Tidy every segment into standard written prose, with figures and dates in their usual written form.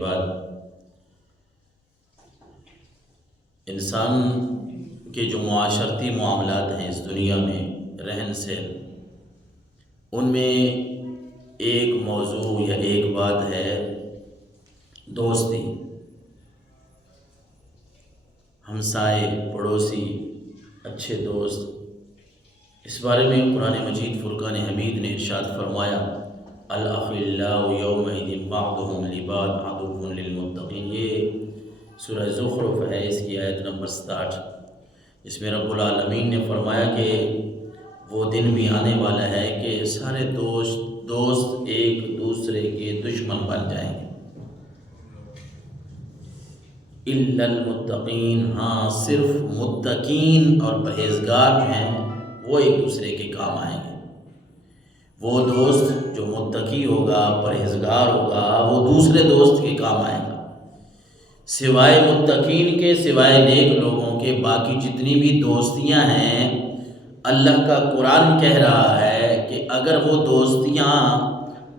بعد انسان کے جو معاشرتی معاملات ہیں اس دنیا میں، رہن سہن، ان میں ایک موضوع یا ایک بات ہے دوستی۔ ہمسائے، پڑوسی، اچھے دوست، اس بارے میں قرآن مجید فرقان حمید نے ارشاد فرمایا، الاخلاء یومئذ بعضهم لبعض عدو للمتقین۔ یہ سورہ زخرف ہے، اس کی آیت نمبر 67۔ اس میں رب العالمین نے فرمایا کہ وہ دن بھی آنے والا ہے کہ سارے دوست ایک دوسرے کے دشمن بن جائیں گے، الا المتقین، ہاں صرف متقین اور پرہیزگار جو ہیں وہ ایک دوسرے کے کام آئیں گے۔ وہ دوست جو متقی ہوگا، پرہیزگار ہوگا، وہ دوسرے دوست کے کام آئے گا۔ سوائے متقین کے، سوائے نیک لوگوں کے، باقی جتنی بھی دوستیاں ہیں، اللہ کا قرآن کہہ رہا ہے کہ اگر وہ دوستیاں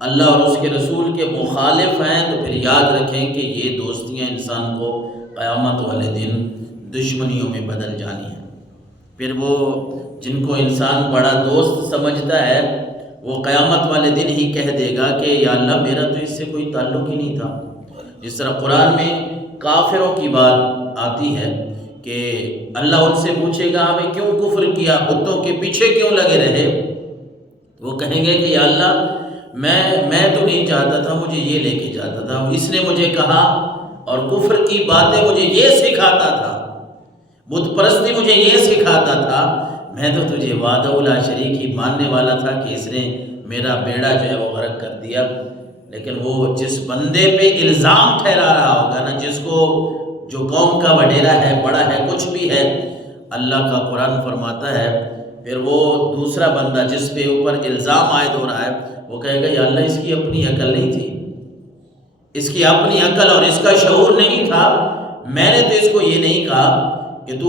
اللہ اور اس کے رسول کے مخالف ہیں تو پھر یاد رکھیں کہ یہ دوستیاں انسان کو قیامت والے دن دشمنیوں میں بدل جانی ہیں۔ پھر وہ جن کو انسان بڑا دوست سمجھتا ہے، وہ قیامت والے دن ہی کہہ دے گا کہ یا اللہ میرا تو اس سے کوئی تعلق ہی نہیں تھا۔ جس طرح قرآن میں کافروں کی بات آتی ہے کہ اللہ ان سے پوچھے گا ہمیں کیوں کفر کیا، بتوں کے پیچھے کیوں لگے رہے؟ وہ کہیں گے کہ یا اللہ میں تو نہیں چاہتا تھا، مجھے یہ لے کے جاتا تھا، اس نے مجھے کہا اور کفر کی باتیں مجھے یہ سکھاتا تھا، بت پرستی مجھے یہ سکھاتا تھا، میں تو تجھے وحدہ لا شریک ہی ماننے والا تھا کہ اس نے میرا بیڑا جو ہے وہ غرق کر دیا۔ لیکن وہ جس بندے پہ الزام ٹھہرا رہا ہوگا نا، جس کو جو قوم کا وڈیرا ہے، بڑا ہے، کچھ بھی ہے، اللہ کا قرآن فرماتا ہے پھر وہ دوسرا بندہ جس پہ اوپر الزام عائد ہو رہا ہے، وہ کہے گا یا اللہ اس کی اپنی عقل نہیں تھی، اس کی اپنی عقل اور اس کا شعور نہیں تھا، میں نے تو اس کو یہ نہیں کہا کہ تو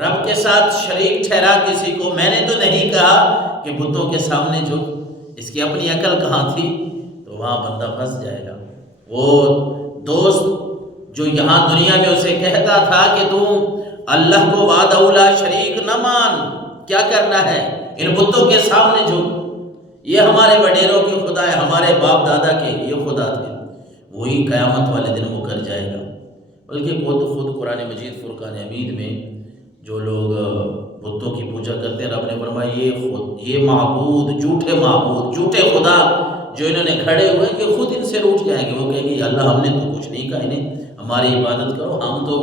رب کے ساتھ شریک ٹھہرا کسی کو، میں نے تو نہیں کہا کہ بتوں کے سامنے جو اس کی اپنی عقل کہاں تھی؟ تو وہاں بندہ پھنس جائے گا۔ وہ دوست جو یہاں دنیا میں اسے کہتا تھا کہ تو اللہ کو وحدہ لا شریک نہ مان، کیا کرنا ہے ان بتوں کے سامنے جھک، یہ ہمارے وڈیروں کے خدا ہے، ہمارے باپ دادا کے یہ خدا تھے، وہی قیامت والے دن وہ کر جائے گا۔ بلکہ وہ تو خود قرآن مجید فرقان حمید میں جو لوگ بتوں کی پوجا کرتے ہیں، رب نے فرمایا یہ معبود، جھوٹے خدا جو انہوں نے کھڑے ہوئے کہ خود ان سے روٹھ جائیں گے۔ وہ کہیں گے یا اللہ ہم نے تو کچھ نہیں کہا انہیں ہماری عبادت کرو، ہم تو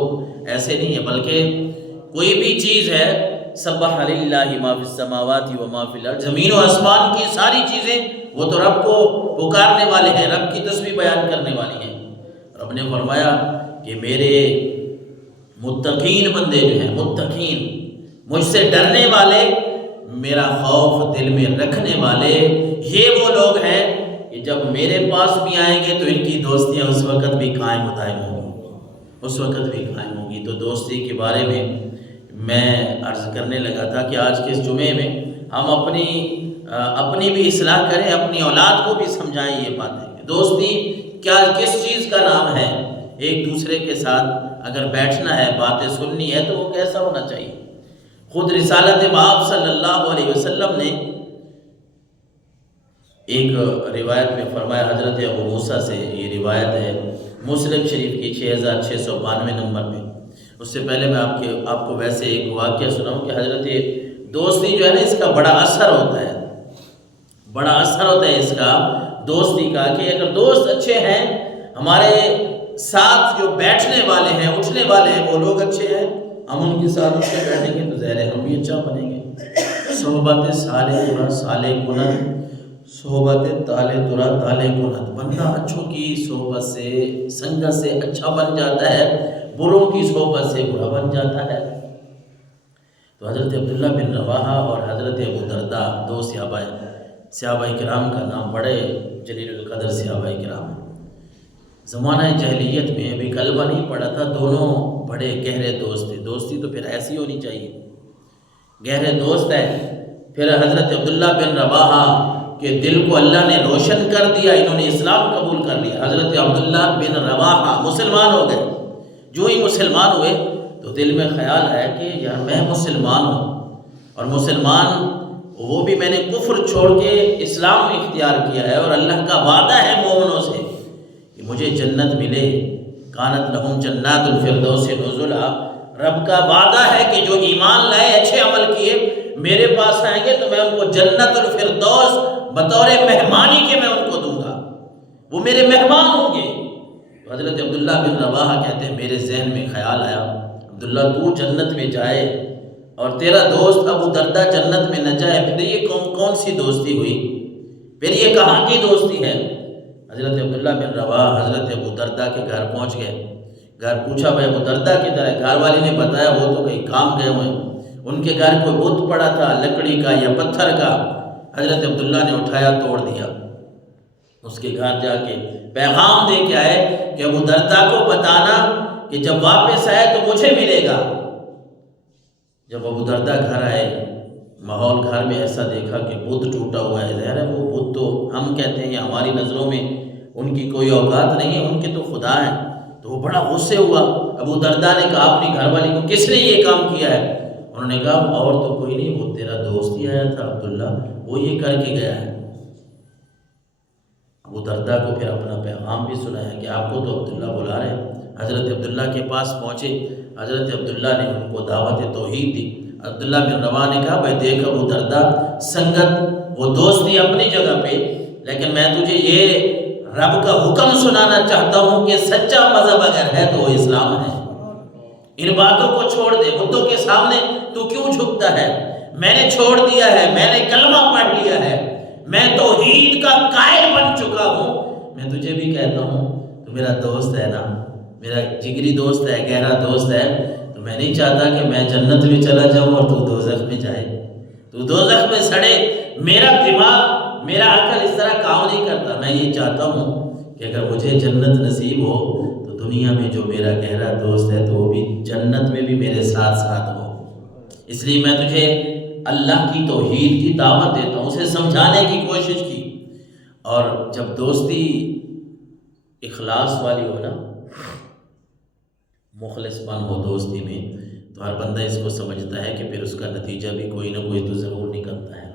ایسے نہیں ہیں، بلکہ کوئی بھی چیز ہے سبح للہ ما فی السماوات و ما فی الارض، زمین و آسمان کی ساری چیزیں وہ تو رب کو پکارنے والے ہیں، رب کی تسبیح بیان کرنے والی ہیں۔ رب نے فرمایا کہ میرے متقین بندے جو ہیں، متقین مجھ سے ڈرنے والے، میرا خوف دل میں رکھنے والے، یہ وہ لوگ ہیں کہ جب میرے پاس بھی آئیں گے تو ان کی دوستیاں اس وقت بھی قائم و دائم ہوگی۔ تو دوستی کے بارے میں میں عرض کرنے لگا تھا کہ آج کے اس جمعے میں ہم اپنی بھی اصلاح کریں، اپنی اولاد کو بھی سمجھائیں یہ باتیں۔ دوستی کس چیز کا نام ہے؟ ایک دوسرے کے ساتھ اگر بیٹھنا ہے، باتیں سننی ہے تو وہ کیسا ہونا چاہیے؟ خود رسالت باب صلی اللہ علیہ وسلم نے ایک روایت میں فرمایا، حضرت ابو موسیٰ سے یہ روایت ہے مسلم شریف کی 6692 نمبر میں۔ اس سے پہلے میں آپ کو ویسے ایک واقعہ سناؤں کہ حضرت دوستی جو ہے نا، اس کا بڑا اثر ہوتا ہے اس کا دوستی کا، کہ اگر دوست اچھے ہیں، ہمارے ساتھ جو بیٹھنے والے ہیں، اٹھنے والے ہیں، وہ لوگ اچھے ہیں، ہم ان کے ساتھ اٹھ کے بیٹھیں گے تو ظاہر ہے ہم بھی اچھا بنیں گے۔ صحبت صالح ترا صالح کنت، صحبت طالع ترا طالع کنت، بندہ اچھوں کی صحبت سے، سنگت سے اچھا بن جاتا ہے، بروں کی صحبت سے برا بن جاتا ہے۔ تو حضرت عبداللہ بن رواحہ اور حضرت ابو درداء، دو صحابہ کرام کا نام بڑے جلیل القدر صحابہ کرام ہیں۔ زمانہ جاہلیت میں ابھی کلمہ نہیں پڑا تھا، دونوں بڑے گہرے دوست تھے۔ دوستی تو پھر ایسی ہونی چاہیے، گہرے دوست ہیں۔ پھر حضرت عبداللہ بن رواحہ کہ دل کو اللہ نے روشن کر دیا، انہوں نے اسلام قبول کر لیا۔ حضرت عبداللہ بن رواحہ مسلمان ہو گئے۔ جو ہی مسلمان ہوئے تو دل میں خیال آیا کہ یار میں مسلمان ہوں، اور مسلمان وہ بھی میں نے کفر چھوڑ کے اسلام اختیار کیا ہے، اور اللہ کا وعدہ ہے مومنوں سے کہ مجھے جنت ملے، کانت لہم جنات الفردوس نزلا، رب کا وعدہ ہے کہ جو ایمان لائے، اچھے عمل کیے، میرے پاس آئیں گے تو میں ان کو جنت الفردوس بطور مہمانی کے میں ان کو دوں گا، وہ میرے مہمان ہوں گے۔ تو حضرت عبداللہ بن رواحہ کہتے ہیں میرے ذہن میں خیال آیا، عبداللہ تو جنت میں جائے اور تیرا دوست ابو دردہ جنت میں نہ جائے، پھر یہ کون سی دوستی ہوئی، پھر یہ کہاں کی دوستی ہے؟ حضرت عبداللہ بن رواحہ حضرت ابو دردہ کے گھر پہنچ گئے۔ گھر پوچھا بھائی ابو دردہ کدھر ہے؟ گھر والی نے بتایا وہ تو کہیں کام گئے ہوئے ہیں۔ ان کے گھر کوئی بت پڑا تھا لکڑی کا یا پتھر کا، حضرت عبداللہ نے اٹھایا توڑ دیا، اس کے گھر جا کے پیغام دے کے آئے کہ ابو دردہ کو بتانا کہ جب واپس آئے تو مجھے ملے گا۔ جب ابو دردہ گھر آئے، ماحول گھر میں ایسا دیکھا کہ بت ٹوٹا ہوا ہے، ظاہر ہے وہ بت تو ہم کہتے ہیں ہماری نظروں میں ان کی کوئی اوقات نہیں ہے، ان کے تو خدا ہیں۔ تو وہ بڑا غصے ہوا۔ ابو دردہ نے کہا اپنی گھر والی کو کس نے یہ کام کیا ہے؟ انہوں نے کہا اور تو کوئی نہیں، وہ تیرا دوست ہی آیا تھا عبداللہ، وہ یہ کر کے گیا ہے۔ ابو دردہ کو پھر اپنا پیغام بھی سنایا کہ آپ کو تو عبداللہ بلا رہے ہیں۔ حضرت عبداللہ کے پاس پہنچے، حضرت عبداللہ نے ان کو دعوت توحید دی۔ عبداللہ بن رواحہ نے کہا بھائی دیکھ ابو دردہ، سنگت وہ دوستی اپنی جگہ پہ، لیکن میں تجھے یہ رب کا حکم سنانا چاہتا ہوں کہ سچا مذہب اگر ہے تو وہ اسلام ہے۔ ان باتوں کو چھوڑ دے، بتوں کے سامنے تو کیوں جھکتا ہے؟ میں نے چھوڑ دیا ہے، میں نے کلمہ پڑھ لیا ہے، میں توحید کا قائل بن چکا ہوں۔ میں تجھے بھی کہتا ہوں تو میرا دوست ہے نا، میرا جگری دوست ہے، گہرا دوست ہے، تو میں نہیں چاہتا کہ میں جنت میں چلا جاؤں اور تو دوزخ میں جائے، تو دوزخ میں سڑے۔ میرا دماغ، میرا عقل اس طرح کام نہیں کرتا۔ میں یہ چاہتا ہوں کہ اگر مجھے جنت نصیب ہو تو دنیا میں جو میرا گہرا دوست ہے تو وہ بھی جنت میں بھی میرے ساتھ ساتھ ہو۔ اس لیے میں تجھے اللہ کی توحید کی دعوت دیتا ہوں، اسے سمجھانے کی کوشش کی۔ اور جب دوستی اخلاص والی ہو نا، مخلص پن ہو دوستی میں، تو ہر بندہ اس کو سمجھتا ہے کہ پھر اس کا نتیجہ بھی کوئی نہ کوئی تو ضرور نکلتا ہے۔